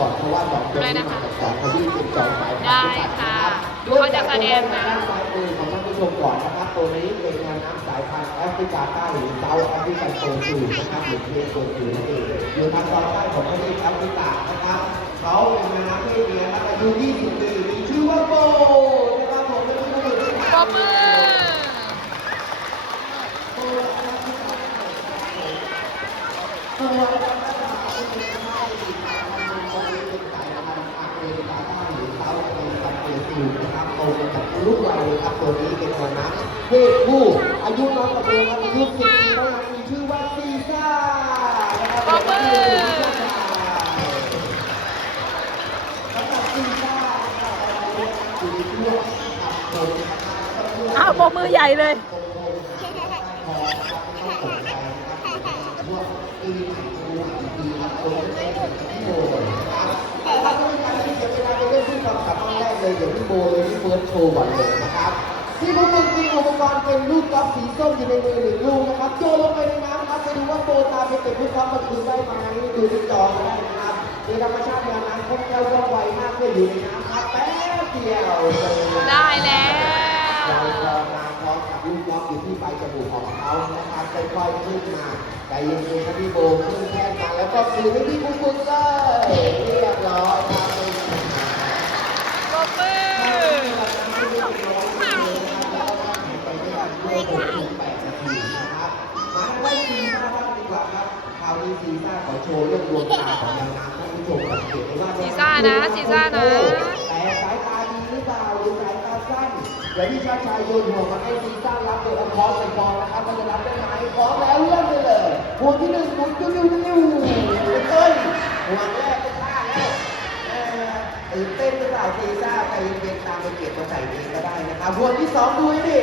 ก่อนเพราะว่าสองคนอะไรนี้นะคะมาจากสองคนที่เป็นจองสายได้ค่ะดูเขาจะแสดงนะสายมือของท่านผู้ชมก่อนนะครับตัวนี้เป็นแมวน้ำสายพันธุ์แอฟริกาใต้หรือเซาท์แอฟริกันโตซูนะครับหรือเทสโตซูนั่นเองอยู่ทางตอนใต้ของประเทศแอฟริกานะครับเขาเป็นแมวน้ำเพศเมียนะครับอายุ 20 ปีมีชื่อว่าโบนะครับผมเป็นผู้ดูแลปรบมือ ลูกวัยครับตัวนี้เป็นตัวนักเพศผู้อายุน้อยกว่าเดิมครับอายุ10ปีเท่านั้นมีชื่อว่าซีซ่านะครับปรบมือสำหรับซีซ่านะครับอยู่ในช่วงขับโขนนะครับอ้าวปรบมือใหญ่เลย เลยเดี๋ยวพี่โบเลยพี่เฟิร์สโชว์ก่อนเลยนะครับที่พวกมึงมีอุปกรณ์เป็นลูกกอล์ฟสีส้มอยู่ในมือหนึ่งลูกนะครับโยนลงไปในน้ำครับไปดูว่าโบตามไปเก็บลูกกอล์ฟมาคืนได้ไหมดูที่จอก็ได้นะครับในธรรมชาติแนวน้ำคงแก้วว่องไวมากเลยอยู่ในน้ำครับแป๊บเดียวได้แล้วเราลองมาพร้อมกับลูกกอล์ฟอยู่ที่ปลายจมูกของเขานะครับค่อยๆขึ้นมาใจเย็นๆครับพี่โบขึ้นแค่มาแล้วก็คืนให้พี่ปุ๊กปุ๊กเลยเรียบร้อยครับไม่มีปัญหา ปรบมือ มาได้ซีซ่าบ้างดีกว่าครับคราวนี้ซีซ่าขอโชว์เรื่องดวงตาของนางงามท่านผู้ชมสังเกตได้ว่า ซีซ่านะซีซ่านะแต่สายตาดีหรือเปล่าหรือสายตาสั้นเดี๋ยวที่ชาติชายโยนหัวมาให้ซีซ่ารับเดี๋ยวเอาคอสไปกองนะครับมันจะรับได้ไหมพร้อมแล้วเริ่มเลยเลยหัวที่หนึ่งหมุนติ้วติ้วติ้วเอ้ยหัวแรกก็พลาดแล้วเออตื่นเต้นหรือเปล่าซีซ่าไปเย็นๆตามไปเก็บมาใส่เองก็ได้นะครับหัวที่สองดูให้ดิ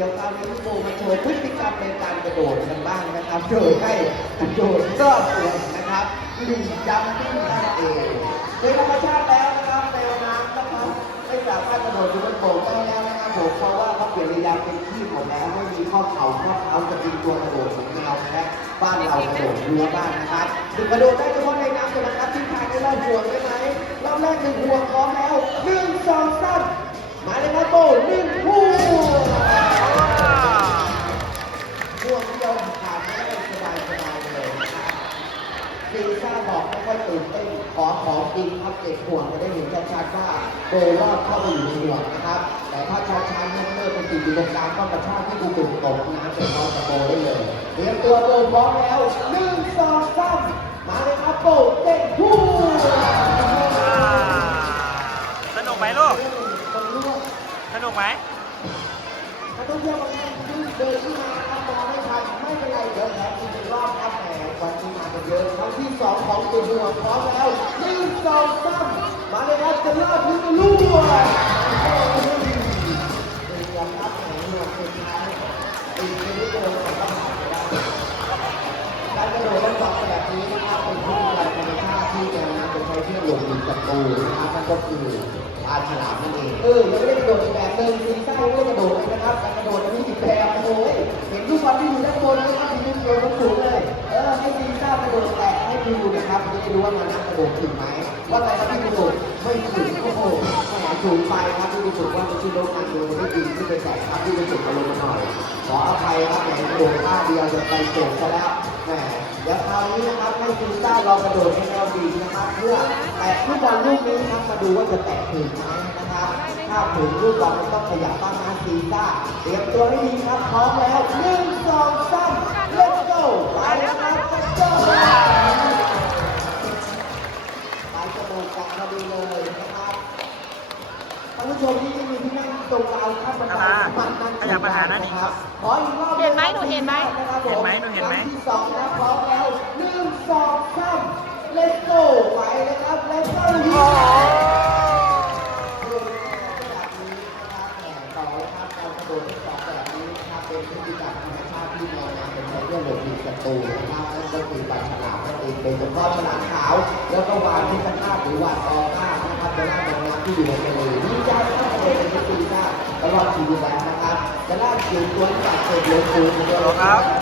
ดี๋ยวคราวนี้พี่โบมาโชว์พฤติกรรมในการกระโดดกันบ้างนะครับ โดยให้กระโดดรอบตัวนะครับลิงจัมปิ้งนั่นเองโดยธรรมชาติแล้วนะครับแนวน้ำนะครับไม่สามารถกระโดดอยู่บนโบกได้แล้วนะครับผมเพราะว่าเขาเปลี่ยนระยะเป็นที่หมดแล้วไม่มีข้อเข่าข้อเท้าจะเป็นตัวกระโดดของเราและบ้านเรากระโดดเรือบ้านนะครับถึงกระโดดได้เฉพาะในน้ำเท่านั้นครับที่ทางได้รอบห่วงได้ไหมรอบแรกหนึ่งห่วงพร้อมแล้วหนึ่งสองสามมาเลยครับโบหนึ่งห่วงาบอกไม่ค่อยตื่นเต้นขอของจริงครับเด็กห่วงจะได้เห็นชัดๆว่าโดยรอบเข้าไปอยู่ในห่วงนะครับ แต่ถ้าช้าชาๆเมื่อเมื่อเป็นสิ่งอยู่ตรงกลางก็กระชากที่ดูตุ่มตกน้ำเป็นน้องตะโกได้เลยเตรียมตัวโดนพร้อมแล้วหนึ่งสองสามมาเลยครับโบเต้นฮู้สนุกไหมลูกสนุกไหมนักท่องเที่ยวบางท่านเดินขึ้นมาครับมองไม่ทันไม่เป็นไรเดี๋ยวแถมอีก วันที่มากันเยอะครั้งที่สองของตัวหัวพร้อมแล้วหนึ่งสองสามมาเลยครับจะรอดถึงจะรู้ด้วยเป็นยอมรับแหมหัวเป็นท้ายอีกนิดเดียวก็ผ่านไปได้การกระโดดต้องบอกแบบนี้นะครับเป็นพฤติกรรมธรรมชาติที่จะนำไปใช้เพื่อหลบหลีกศัตรูนะครับนั่นก็คือปลาฉลามนั่นเองเออยังไม่ได้กระโดดอีกแบบหนึ่งซีซ่ายังไม่ได้กระโดดเลยนะครับการกระโดดอันนี้ติดแพรโอ้ยเห็นลูกบอลที่อยู่ด้านบนไหมครับที่โยนสูงเลย รู้ว่ามันนักกระโดดถึงไหมว่าแต่ละที่กระโดดไม่ถึงโอ้โหแหมสูงไปครับที่รู้สึกว่าจะชื่อโลกงานดูไม่ดีที่ไปแตะครับที่รู้สึกอารมณ์หน่อย ขออภัยครับแหมโดดท่าเดียวจะไปโจกซะแล้วแหมเดี๋ยวคราวนี้นะครับให้ซีซ่าลองกระโดดในแนวดีนะครับ เพื่อแตะลูกบอลลูกนี้ครับมาดูว่าจะแตะถึงไหมนะครับ ถ้าถึงลูกบอลต้องขยับบ้างนะซีซ่าเตรียมตัวให้ดีครับพร้อม ตาลาขยับมาหานั่นอีกครับเห็นไหมหนูเห็นไหมเห็นไหมหนูเห็นไหมสองแล้วหนึ่งสองสามเลตโต้ไปนะครับเลตโต้ยิงตูนะครับนั่นก็คือปลาฉลามนั่นเองเป็นเฉพาะฉลามขาว แล้วก็วานที่ข้างหน้าหรือวานตอข้างนะครับเป็นหน้าตรงน้ที่อยู่ในทะเลนี่จ้า เลยเป็นที่ตีได้ตลอดชีวิตแล้วนะครับจะล่าเสียงตัวจากเศษเหลือปูตัวเรา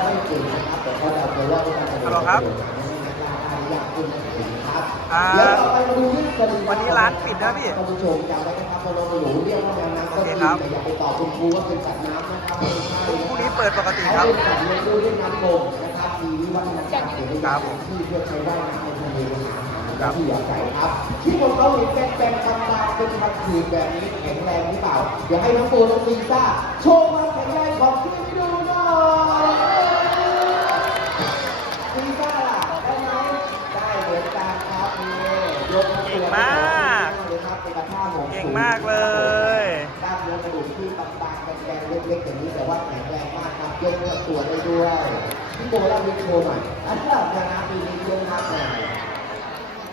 ไม่เก่งนะครับแต่เขาจะเอาตัวรอดในการกระโดดอยากเป็นครับเดี๋ยวต่อไปดูที่กรณีวันนี้ร้านปิดนะพี่ท่านผู้ชมจำไว้นะครับพอเราหนูเรียกว่าแมวน้ำก็โอเคจริงแต่อย่าไปตอบคุณครูว่าเป็นสัตว์น้ำนะครับไม่ใช่พรุ่งนี้เปิดปกติครับเขาเป็นสัตว์เลี้ยงดูด้วยน้ำนมนะครับมีวิวัฒนาการเกิดในครับที่เพื่อใช้ว่ายน้ำในทะเลหาอาหาร ครับที่อยู่อาศัยครับ ที่ผมเขาเห็นเป็นแปลงบางๆเป็นพันผืดแบบนี้แข็งแรงหรือเปล่าเดี๋ยวให้น้องโบน้องซีซ่าโชว์ความแข็งแรงของที่ให้ดูหน่อยซีซ่าล่ะได้ไหมได้เหมือนกันครับนี่ยกเก่งมากเลยครับเป็นกระท่าหมเก่งมากเลยกล้ามเนื้อกระดูกที่บางๆแกนๆเล็กๆอย่างนี้แต่ว่าแข็งแรงมากครับยกตัวได้ด้วยพี่โบเล่าวิดีโอหน่อยอันนี้แบบนะปีนี้เยอะมากเลย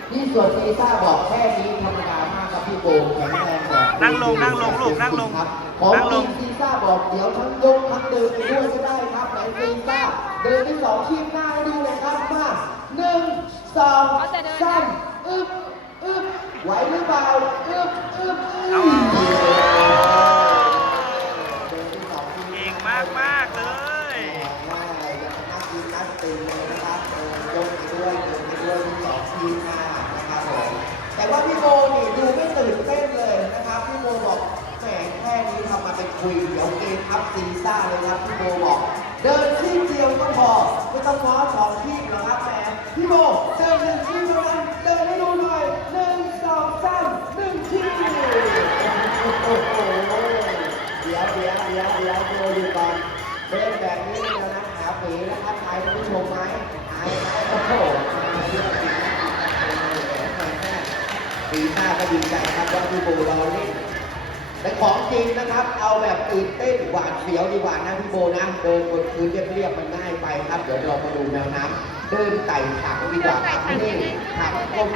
พี่ส่วนซีซ่าบอกแค่นี้ธรรมดามากครับพี่โบแข็งแรงแบบนั่งลงนั่งลงลูกนั่งลงครับของนั่งลจริงงซีซ่าบอกเดี๋ยวทั้งยกทั้งเดินไปด้วยก็ได้ครับไหนซีซ่าเดินที่สองชีพหน้าให้ดูเลยครับมาหนึ่งสองเอาแต่เดินนะสามอึ๊บอึ๊บไหวหรือเปล่าอึ๊บอึ๊บอึ๊เอาบ คุยเดี๋ยวเกมอัพซีซ่าเลยครับพี่โบบอก เดินที่เดียวก็พอไม่ต้องง้อสองที่หรอกครับแหมพี่โบเดินหนึ่งทีเท่านั้นเดินให้ดูหน่อยหนึ่งสองสามหนึ่งทีโอ้โหเดี๋ยวเดี๋ยวเดี๋ยวเดี๋ยวดูอยู่ก่อนเดินแบบนี้แล้วนะหาผีนะครับทายท่านผู้ชมไหมทายไหมโอ้โหปีหน้าก็ดีใจครับว่าพี่โบเราเล่น แต่ของจริงนะครับ เอาแบบตื่นเต้นหวาดเสียวดีกว่านะพี่โบนะเดินบนพื้นเรียบๆมันง่ายไปครับ เดี๋ยวเรามาดูแนวน้ำเดินไต่ถังดีกว่าครับนี่ถัง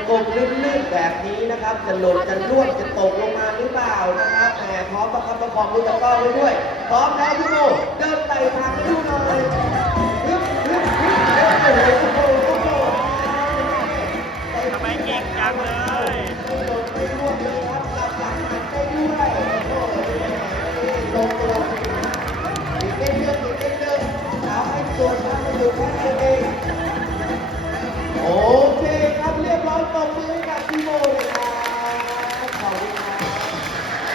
กลมๆลื่นๆแบบนี้นะครับ จะหล่นจะร่วงจะตกลงมาหรือเปล่านะครับแหมพร้อมประคับประคองมือตะกร้อไว้ด้วยพร้อมแล้วพี่โบเดินไต่ถังดูหน่อยฮึบฮึบฮึบโอ้โหโอ้โหทำไมเก่งจังเลย